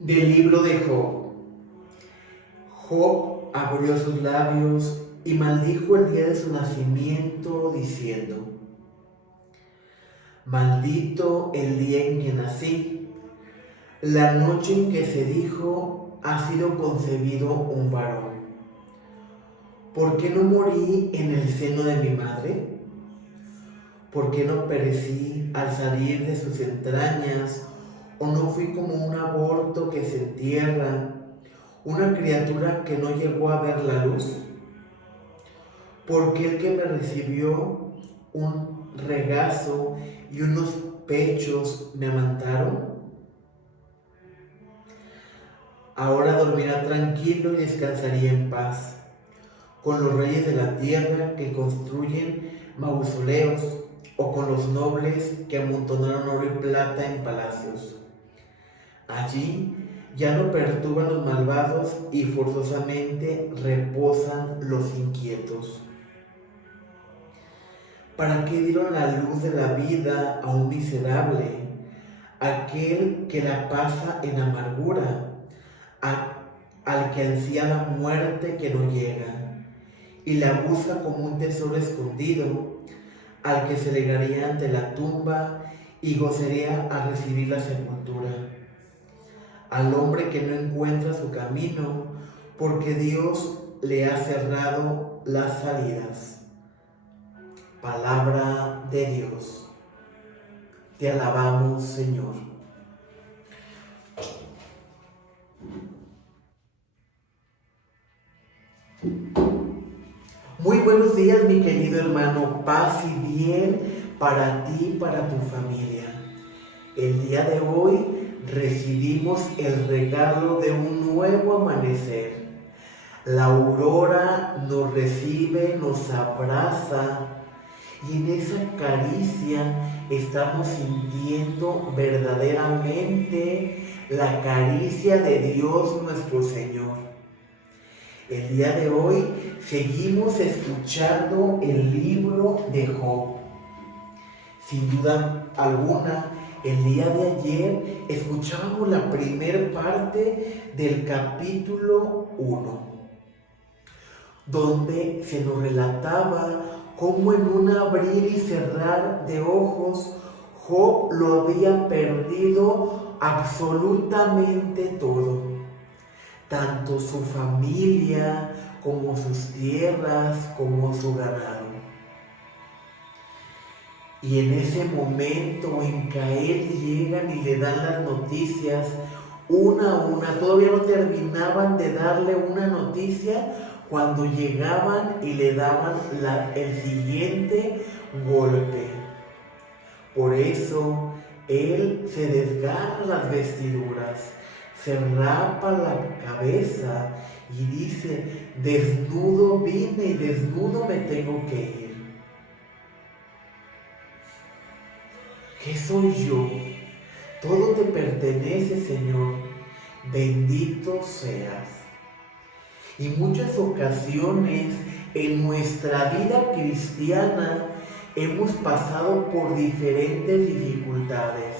Del libro de Job. Job abrió sus labios y maldijo el día de su nacimiento, diciendo: Maldito el día en que nací, la noche en que se dijo, ha sido concebido un varón. ¿Por qué no morí en el seno de mi madre? ¿Por qué no perecí al salir de sus entrañas? ¿O no fui como un aborto que se entierra, una criatura que no llegó a ver la luz? ¿Por qué el que me recibió un regazo y unos pechos me amantaron? Ahora dormirá tranquilo y descansaría en paz, con los reyes de la tierra que construyen mausoleos, o con los nobles que amontonaron oro y plata en palacios. Allí ya no perturban los malvados y forzosamente reposan los inquietos. ¿Para qué dieron la luz de la vida a un miserable, aquel que la pasa en amargura, al que ansía la muerte que no llega, y la busca como un tesoro escondido, al que se legaría ante la tumba y gozaría a recibir la sepultura? Al hombre que no encuentra su camino, porque Dios le ha cerrado las salidas. Palabra de Dios. Te alabamos, Señor. Muy buenos días, mi querido hermano. Paz y bien para ti y para tu familia. El día de hoy recibimos el regalo de un nuevo amanecer. La aurora nos recibe, nos abraza, y en esa caricia estamos sintiendo verdaderamente la caricia de Dios nuestro Señor. El día de hoy seguimos escuchando el libro de Job. Sin duda alguna, el día de ayer escuchábamos la primera parte del capítulo 1, donde se nos relataba cómo en un abrir y cerrar de ojos Job lo había perdido absolutamente todo, tanto su familia como sus tierras, como su ganado. Y en ese momento en que a él llegan y le dan las noticias, una a una, todavía no terminaban de darle una noticia cuando llegaban y le daban el siguiente golpe. Por eso él se desgarra las vestiduras, se rapa la cabeza y dice: desnudo vine y desnudo me tengo que ir. ¿Qué soy yo? Todo te pertenece, Señor. Bendito seas. Y muchas ocasiones en nuestra vida cristiana hemos pasado por diferentes dificultades.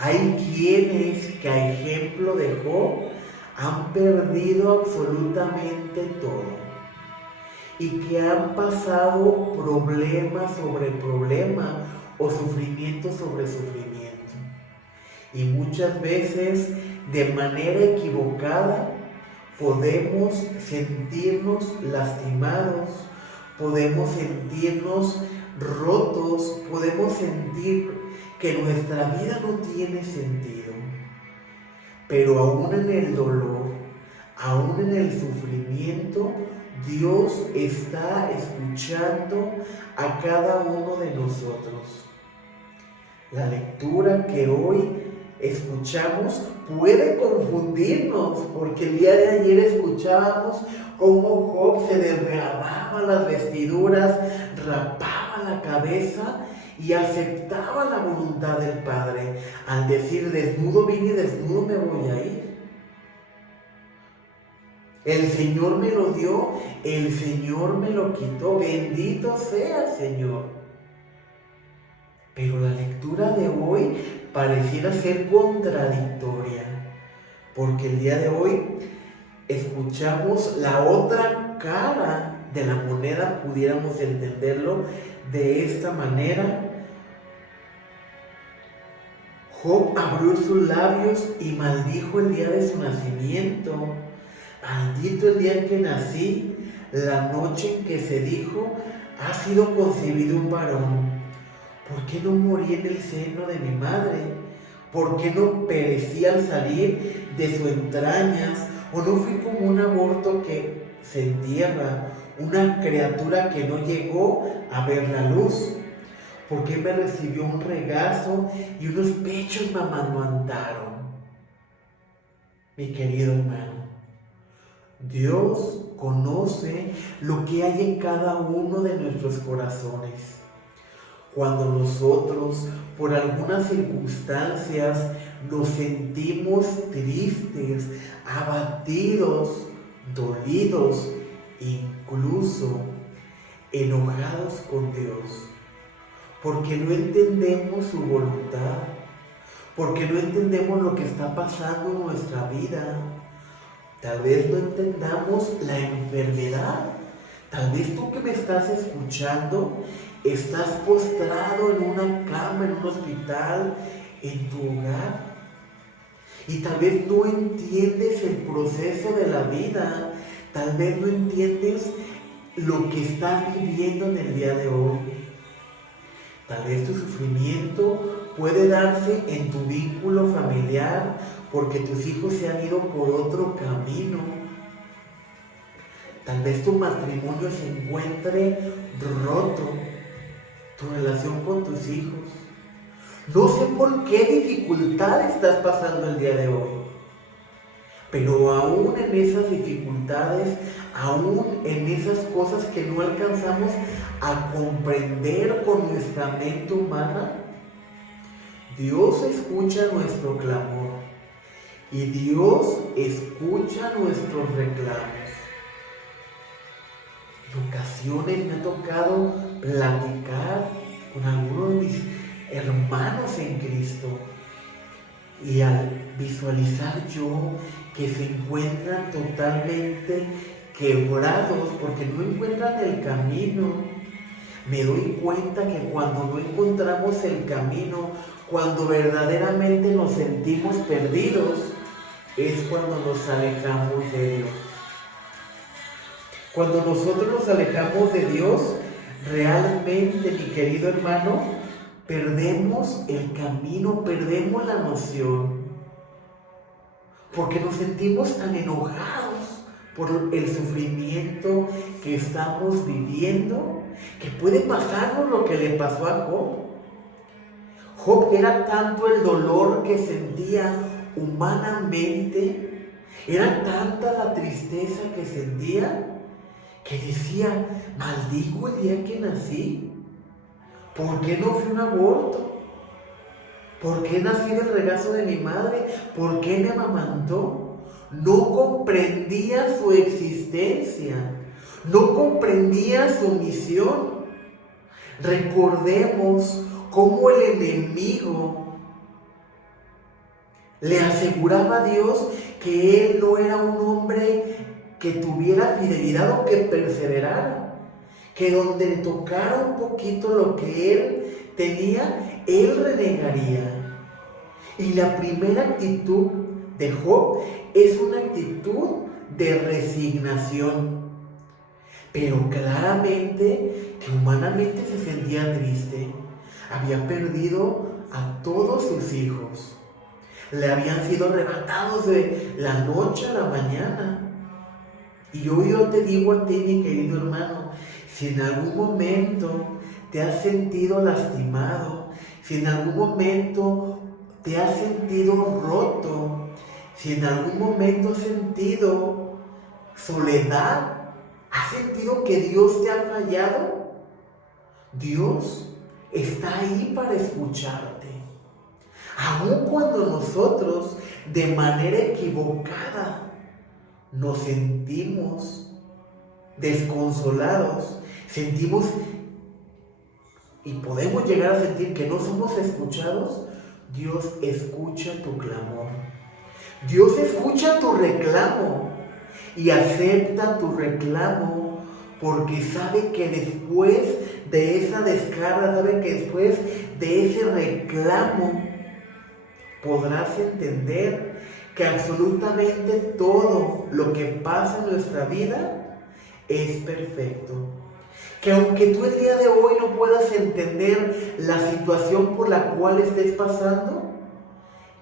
Hay quienes que, a ejemplo de Job, han perdido absolutamente todo y que han pasado problema sobre problema o sufrimiento sobre sufrimiento. Y muchas veces, de manera equivocada, podemos sentirnos lastimados, podemos sentirnos rotos, podemos sentir que nuestra vida no tiene sentido. Pero aún en el dolor, aún en el sufrimiento, Dios está escuchando a cada uno de nosotros. La lectura que hoy escuchamos puede confundirnos, porque el día de ayer escuchábamos cómo Job se desgarraba las vestiduras, rapaba la cabeza y aceptaba la voluntad del Padre al decir: desnudo vine y desnudo me voy a ir. El Señor me lo dio, el Señor me lo quitó, bendito sea, Señor. Pero la lectura de hoy pareciera ser contradictoria, porque el día de hoy escuchamos la otra cara de la moneda, pudiéramos entenderlo de esta manera. Job abrió sus labios y maldijo el día de su nacimiento. Maldito el día en que nací, la noche en que se dijo, ha sido concebido un varón. ¿Por qué no morí en el seno de mi madre? ¿Por qué no perecí al salir de sus entrañas? ¿O no fui como un aborto que se entierra, una criatura que no llegó a ver la luz? ¿Por qué me recibió un regazo y unos pechos me amamantaron? Mi querido hermano, Dios conoce lo que hay en cada uno de nuestros corazones. Cuando nosotros, por algunas circunstancias, nos sentimos tristes, abatidos, dolidos, incluso enojados con Dios, porque no entendemos su voluntad, porque no entendemos lo que está pasando en nuestra vida. Tal vez no entendamos la enfermedad. Tal vez tú que me estás escuchando, estás postrado en una cama, en un hospital, en tu hogar. Y tal vez no entiendes el proceso de la vida. Tal vez no entiendes lo que estás viviendo en el día de hoy. Tal vez tu sufrimiento puede darse en tu vínculo familiar porque tus hijos se han ido por otro camino. Tal vez tu matrimonio se encuentre roto, tu relación con tus hijos. No sé por qué dificultad estás pasando el día de hoy, pero aún en esas dificultades, aún en esas cosas que no alcanzamos a comprender con nuestra mente humana, Dios escucha nuestro clamor y Dios escucha nuestros reclamos. En ocasiones me ha tocado platicar con algunos de mis hermanos en Cristo y al visualizar yo que se encuentran totalmente quebrados porque no encuentran el camino, me doy cuenta que cuando no encontramos el camino, cuando verdaderamente nos sentimos perdidos, es cuando nos alejamos de Dios. Cuando nosotros nos alejamos de Dios, realmente, mi querido hermano, perdemos el camino, perdemos la noción, porque nos sentimos tan enojados por el sufrimiento que estamos viviendo, que puede pasarnos lo que le pasó a Job. Job era tanto el dolor que sentía humanamente, era tanta la tristeza que sentía, que decía, maldigo el día que nací. ¿Por qué no fui un aborto? ¿Por qué nací del regazo de mi madre? ¿Por qué me amamantó? No comprendía su existencia, no comprendía su misión. Recordemos cómo el enemigo le aseguraba a Dios que él no era un hombre que tuviera fidelidad o que perseverara, que donde le tocara un poquito lo que él tenía, él renegaría. Y la primera actitud de Job es una actitud de resignación, pero claramente que humanamente se sentía triste. Había perdido a todos sus hijos, le habían sido arrebatados de la noche a la mañana. Y hoy yo te digo a ti, mi querido hermano, si en algún momento te has sentido lastimado, si en algún momento te has sentido roto, si en algún momento has sentido soledad, has sentido que Dios te ha fallado, Dios está ahí para escucharte. Aun cuando nosotros de manera equivocada nos sentimos desconsolados, sentimos y podemos llegar a sentir que no somos escuchados, Dios escucha tu clamor. Dios escucha tu reclamo y acepta tu reclamo porque sabe que después de esa descarga, sabe que después de ese reclamo podrás entender que absolutamente todo lo que pasa en nuestra vida es perfecto. Que aunque tú el día de hoy no puedas entender la situación por la cual estés pasando,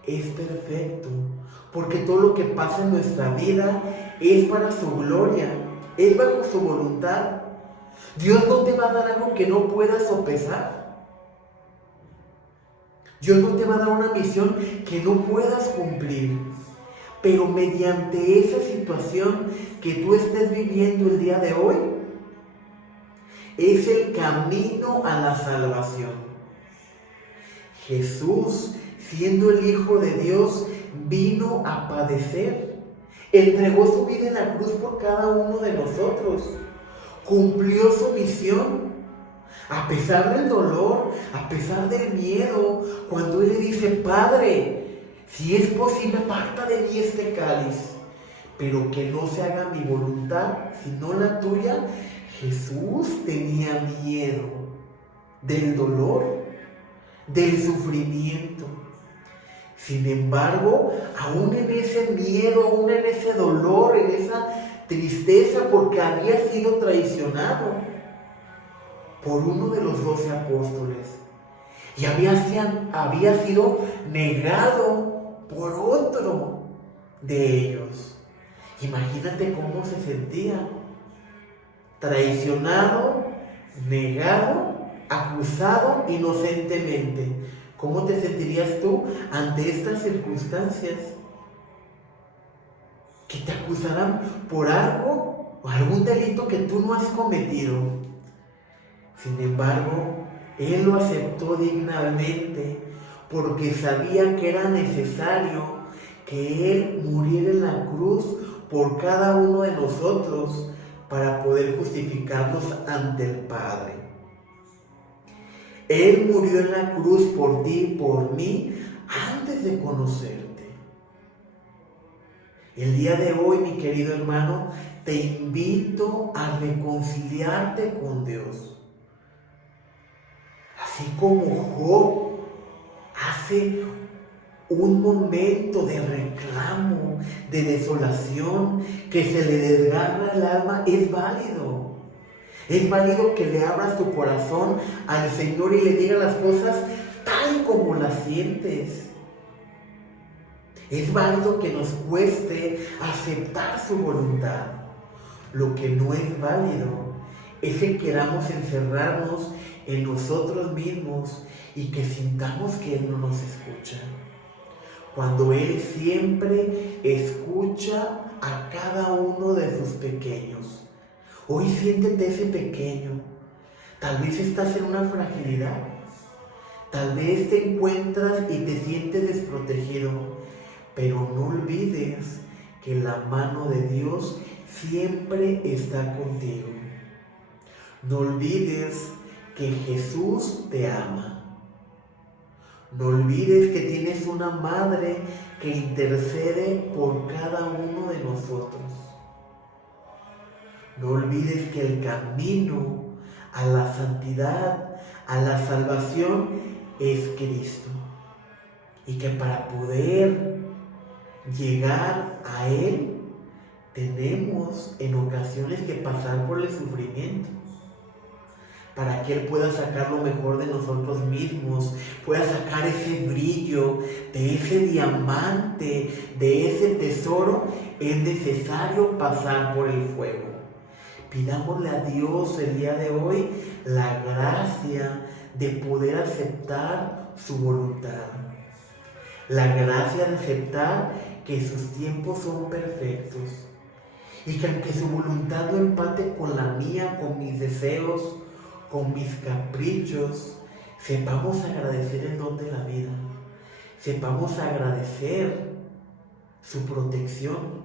es perfecto. Porque todo lo que pasa en nuestra vida es para su gloria, es bajo su voluntad. Dios no te va a dar algo que no puedas sopesar. Dios no te va a dar una misión que no puedas cumplir. Pero mediante esa situación que tú estés viviendo el día de hoy, es el camino a la salvación. Jesús, siendo el Hijo de Dios, vino a padecer. Entregó su vida en la cruz por cada uno de nosotros. Cumplió su misión. A pesar del dolor, a pesar del miedo, cuando Él le dice: Padre, si es posible, aparta de mí este cáliz, pero que no se haga mi voluntad, sino la tuya. Jesús tenía miedo del dolor, del sufrimiento. Sin embargo, aún en ese miedo, aún en ese dolor, en esa tristeza, porque había sido traicionado por uno de los 12 apóstoles y había sido negado por otro de ellos. Imagínate cómo se sentía: traicionado, negado, acusado inocentemente. ¿Cómo te sentirías tú ante estas circunstancias? Que te acusaran por algo o algún delito que tú no has cometido. Sin embargo, Él lo aceptó dignamente porque sabía que era necesario que Él muriera en la cruz por cada uno de nosotros para poder justificarnos ante el Padre. Él murió en la cruz por ti y por mí antes de conocerte. El día de hoy, mi querido hermano, te invito a reconciliarte con Dios. Así como Job hace un momento de reclamo, de desolación, que se le desgarra el alma, es válido. Es válido que le abras tu corazón al Señor y le digas las cosas tal como las sientes. Es válido que nos cueste aceptar su voluntad. Lo que no es válido es que queramos encerrarnos en nosotros mismos y que sintamos que Él no nos escucha. Cuando Él siempre escucha a cada uno de sus pequeños. Hoy siéntete ese pequeño. Tal vez estás en una fragilidad. Tal vez te encuentras y te sientes desprotegido. Pero no olvides que la mano de Dios siempre está contigo. No olvides que Jesús te ama. No olvides que tienes una madre que intercede por cada uno de nosotros. No olvides que el camino a la santidad, a la salvación, es Cristo. Y que para poder llegar a Él, tenemos en ocasiones que pasar por el sufrimiento. Para que Él pueda sacar lo mejor de nosotros mismos, pueda sacar ese brillo, de ese diamante, de ese tesoro, es necesario pasar por el fuego. Pidámosle a Dios el día de hoy la gracia de poder aceptar su voluntad. La gracia de aceptar que sus tiempos son perfectos. Y que aunque su voluntad no empate con la mía, con mis deseos, con mis caprichos, sepamos agradecer el don de la vida. Sepamos agradecer su protección.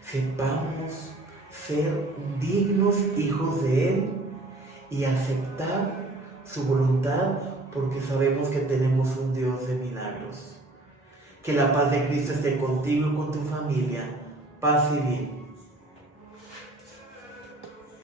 Sepamos ser dignos hijos de Él y aceptar su voluntad porque sabemos que tenemos un Dios de milagros. Que la paz de Cristo esté contigo y con tu familia. Paz y bien.